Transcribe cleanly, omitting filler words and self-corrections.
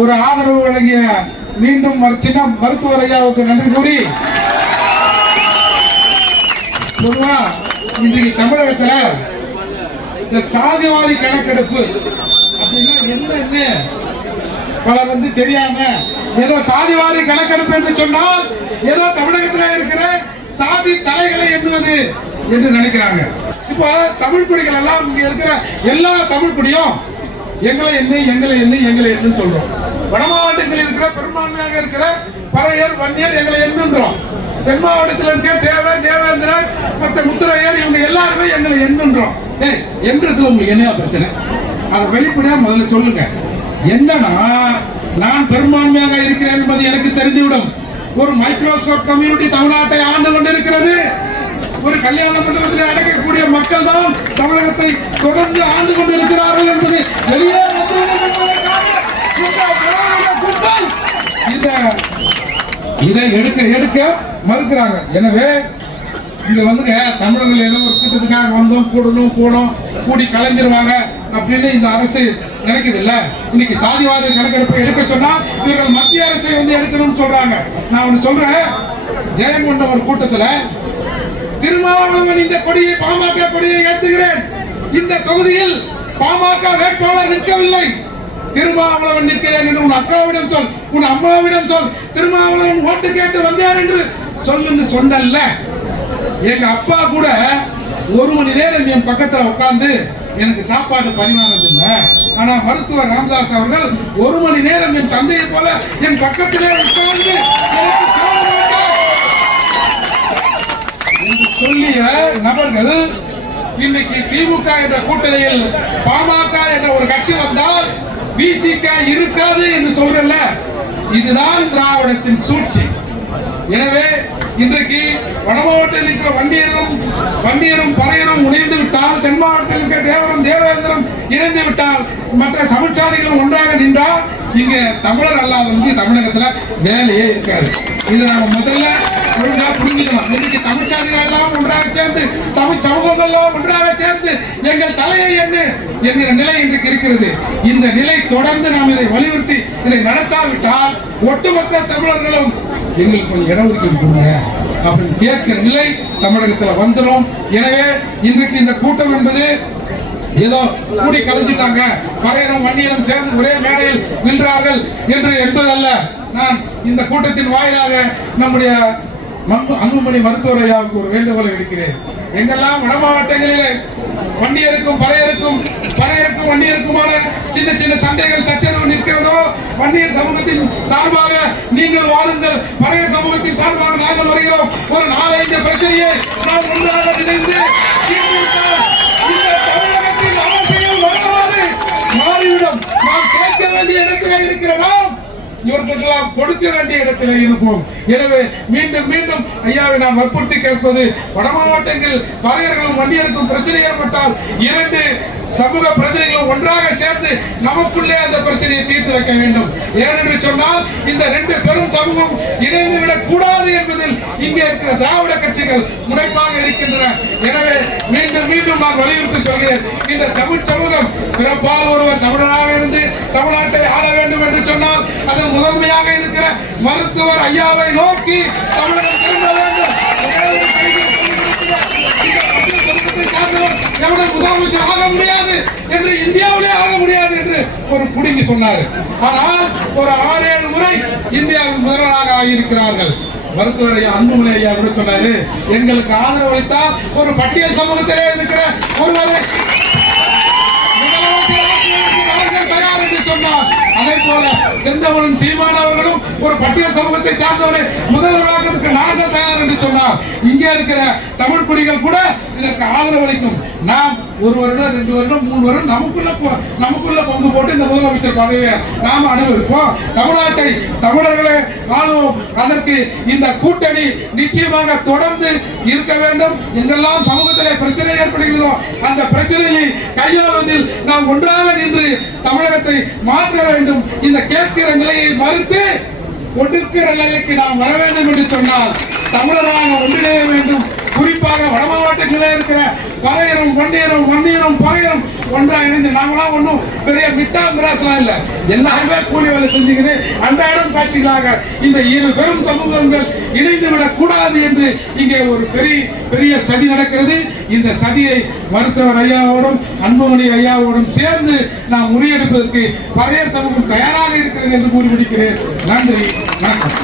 ஒரு ஆதரவு வழங்கிய மீண்டும் சின்ன மருத்துவர் ஐயாவுக்கு நன்றி கூறி, பொதுவா இன்றைக்கு தமிழகத்துல இந்த சாதிவாரி கணக்கெடுப்பு அப்படின்னா என்னன்னு பலர் தெரியாம ஏதோ சாதிவாரி கணக்கெடுப்பு என்று சொன்னால் ஏதோ தமிழகத்தில் இருக்கிற சாதி தலைகளை எண்ணுவது என்று நினைக்கிறாங்க. இப்போ தமிழ் குடிகள் எல்லாம் இங்க இருக்கிற எல்லா தமிழ் குடியும் எங்களை எண்ணு எங்களை எண்ணு எங்களை எண்ணு சொல்றோம். வட மாவட்டத்தில் இருக்கிற பெரும்பான்மையாக இருக்கிற பறையர் வன்னியர் எங்களை எண்ணுன்றோம். தென் மாவட்டத்தில் இருக்க தேவர் தேவேந்திரர் மற்ற முத்துரையர் இவங்க எல்லாருமே எங்களை எண்ணுன்றோம். என்றதுல உங்களுக்கு என்ன பிரச்சனை? அதை வெளிப்படையா முதல்ல சொல்லுங்க. என்னன்னா நான் பெரும்பான்மையாக இருக்கிறேன் என்பது எனக்கு தெரிந்துவிடும். ஒரு மைக்ரோசாப்ட் கம்யூனிட்டி தமிழ்நாட்டை ஆண்டு கொண்டிருக்கிறது. ஒரு கல்யாண மண்டபத்தில் அடக்கக்கூடிய மக்கள் தான் தமிழகத்தை தொடர்ந்து ஆண்டு கொண்டிருக்கிறார்கள் என்பது வெளியே இதை எடுக்க மறுக்கிறாங்க. எனவே இது தமிழர்கள் ஏதோ ஒரு கூட்டத்துக்காக வந்தோம் கூடணும் போனோம் கூடி கலைஞ்சிருவாங்க அப்படின்னு இந்த அரசு நினைக்குது இல்ல. இன்னைக்கு சாதிவாரி கணக்கெடுப்பை எடுக்க சொன்னா இவர்கள் மத்திய அரசை எடுக்கணும்னு சொல்றாங்க. நான் ஒண்ணு சொல்றேன். ஜெயங்கொண்ட ஒரு கூட்டத்துல திருமாவளவன் இந்த கொடியை பாமக கொடியை ஏற்றுகிறேன். இந்த தொகுதியில் பாமக வேட்பாளர் நிற்கவில்லை. திருமாவளவன் நிற்கிறேன் என்று உன் அக்காவிடம் சொல், உன் அம்மாவிடம் சொல். திருமாவளவன் ஓட்டு கேட்டு வந்தார் என்று சொல்லுன்னு சொன்னல்ல. எங்க அப்பா கூட ஒரு மணி நேரம் என் பக்கத்துல உட்கார்ந்து எனக்கு சாப்பாடு பரிமாறது இல்லை. ஆனா மருத்துவர் ராமதாஸ் அவர்கள் ஒரு மணி நேரம் என் தந்தையை போல என் பக்கத்திலே உட்கார்ந்து சொல்லிய நபர்கள் இன்னைக்கு திமுக என்ற கூட்டணியில் பாமக என்ற ஒரு கட்சி வந்தால் விசிக இருக்காது என்று சொல்றல. இதுதான் திராவிடத்தின் சூழ்ச்சி. எனவே இன்றைக்கு வட மாவட்டத்தில் இருக்கிற வன்னியரும் பறையரும் இணைந்து விட்டால், தென் மாவட்டத்தில் இருக்கிற தேவரும் தேவேந்திரம் இணைந்து விட்டால், மற்ற தமிழ்ச்சாதிகளும் ஒன்றாக நின்றால் இங்க தமிழர் அல்லாத தமிழகத்துல வேலையே இருக்காது. இதை நாம முதல்ல ஒழுங்கா புரிஞ்சுக்கணும். இன்னைக்கு தமிழ்ச்சாதிகள் எல்லாம் ஒன்றாக சேர்ந்து தமிழ் சமூகங்கள் எல்லாம் ஒன்றாக சேர்ந்து எங்கள் தலையை என்ன என்கிற நிலை இன்றைக்கு இருக்கிறது. இந்த நிலை தொடர்ந்து நாம் இதை வலியுறுத்தி இதை நடத்தாவிட்டால் ஒட்டுமொத்த தமிழர்களும் எங்களுக்கு கொஞ்சம் இடஒதுக்கீடு கொடுங்க அப்படின்னு கேட்கிற நிலை தமிழகத்தில் வந்துடும். எனவே இன்றைக்கு இந்த கூட்டம் என்பது ஏதோ கூடி கலைஞ்சிட்டாங்க, பறையரும் வன்னியரும் சேர்ந்து ஒரே மேடையில் நின்றார்கள் என்று என்பதல்ல. நான் இந்த கூட்டத்தின் வாயிலாக நம்முடைய அன்புமணி மருத்துவர் ஐயாவுக்கு ஒரு வேண்டுகோளை விடுக்கிறேன். எங்கெல்லாம் வட மாவட்டங்களிலே வன்னியருக்கும் பறையருக்கும் வன்னியருக்குமான சின்ன சின்ன சண்டைகள் சச்சரவு நிற்கிறதோ, வன்னியர் சமூகத்தின் சார்பாக நீங்கள் வாருங்கள், பறையர் சமூகத்தின் சார்பாக நாங்கள் வருகிறோம். ஒரு 4-5 பிரச்சனையை நாம் ஒன்றாக இணைந்து தமிழகத்தின் அரசியல் வரலாறு மாறிவிடும். நாம் கேட்க வேண்டிய இடத்திலே இருக்கிறோம், இவர்களுக்கெல்லாம் கொடுக்க வேண்டிய இடத்தில் இருப்போம். எனவே மீண்டும் மீண்டும் ஐயாவை நான் வற்புறுத்தி கேட்பது, வட மாவட்டங்கள் பறையர்களும் வன்னியருக்கும் பிரச்சனை ஏற்பட்டால் 2 சமூக பிரதிநிதிகளும் ஒன்றாக சேர்ந்து நமக்குள்ளே அந்த பிரச்சனையை தீர்த்து வைக்க வேண்டும். ஏனென்று சொன்னால் இந்த 2 பெரும் சமூகம் இணைந்து விடக் கூடாது என்பதில் இங்கே இருக்கிற திராவிட கட்சிகள் முனைப்பாக இருக்கின்றன. எனவே மீண்டும் மீண்டும் நான் வலியுறுத்தி சொல்கிறேன், இந்த தமிழ் சமூகம் பிறப்பால் ஒருவர் தமிழராக இருந்து தமிழ்நாட்டை ஆள வேண்டும் என்று சொன்னால் அதில் முதன்மையாக இருக்கிற மருத்துவர் ஐயாவை நோக்கி தமிழகம் திரும்ப வேண்டும். முதலமைச்சர் ஆக முடியாது என்று, இந்தியாவிலே ஆக முடியாது என்று ஒரு புடுங்கி சொன்னார். ஆனால் ஒரு 6-7 முறை இந்தியாவில் முதல்வராக ஆகியிருக்கிறார்கள். மருத்துவர் ஐயா அன்புமணி ஐயா கூட சொன்னாரு, எங்களுக்கு ஆதரவு அளித்தால் ஒரு பட்டியல் சமூகத்திலே இருக்கிற ஒருவரை தயார் என்று சொன்னார். அதே போல செந்தமன் சீமான் அவர்களும் ஒரு பட்டியல் சமூகத்தை சார்ந்தவரை முதல்வராக நாங்கள் தயார் என்று சொன்னார். இங்கே இருக்கிற தமிழ் குடிகள் கூட இதற்கு ஆதரவு அளிக்கும். நாம் 1 வருடம் 2 வருடம் 3 வருடம் நமக்குள்ள பங்கு போட்டு இந்த முதலமைச்சர் பதவியை நாம் அனுபவிப்போம். தமிழ்நாட்டை தமிழர்களே ஆளுவோம். அதற்கு இந்த கூட்டணி நிச்சயமாக தொடர்ந்து இருக்க வேண்டும். எங்கெல்லாம் சமூகத்திலே பிரச்சனை ஏற்படுகிறதோ அந்த பிரச்சனையை கையாளுவதில் நாம் ஒன்றாக நின்று தமிழகத்தை மாற்ற வேண்டும். இந்த கேட்கிற நிலையை மறுத்து ஒடுக்கிற நிலைக்கு நாம் வர வேண்டும் என்று சொன்னால் தமிழராக ஒன்றிணைய வேண்டும். குறிப்பாக வட மாவட்டங்களில் இருக்கிற பறையரும் வன்னியரும் வன்னியரும் பறையரும் ஒன்றா இணைந்து நாங்களாம் ஒன்றும் பெரிய மிட்டா மிராசலாம் இல்லை, எல்லாருமே கூலி வேலை செஞ்சுக்கிட்டு அன்றாடம் காட்சிகளாக இந்த இரு பெரும் சமூகங்கள் இணைந்து விடக் கூடாது என்று இங்கே ஒரு பெரிய சதி நடக்கிறது. இந்த சதியை மருத்துவர் ஐயாவோடும் அன்புமணி ஐயாவோடும் சேர்ந்து நாம் முறியெடுப்பதற்கு பறையர் சமூகம் தயாராக இருக்கிறது என்று கூறி முடிக்கிறேன். நன்றி, வணக்கம்.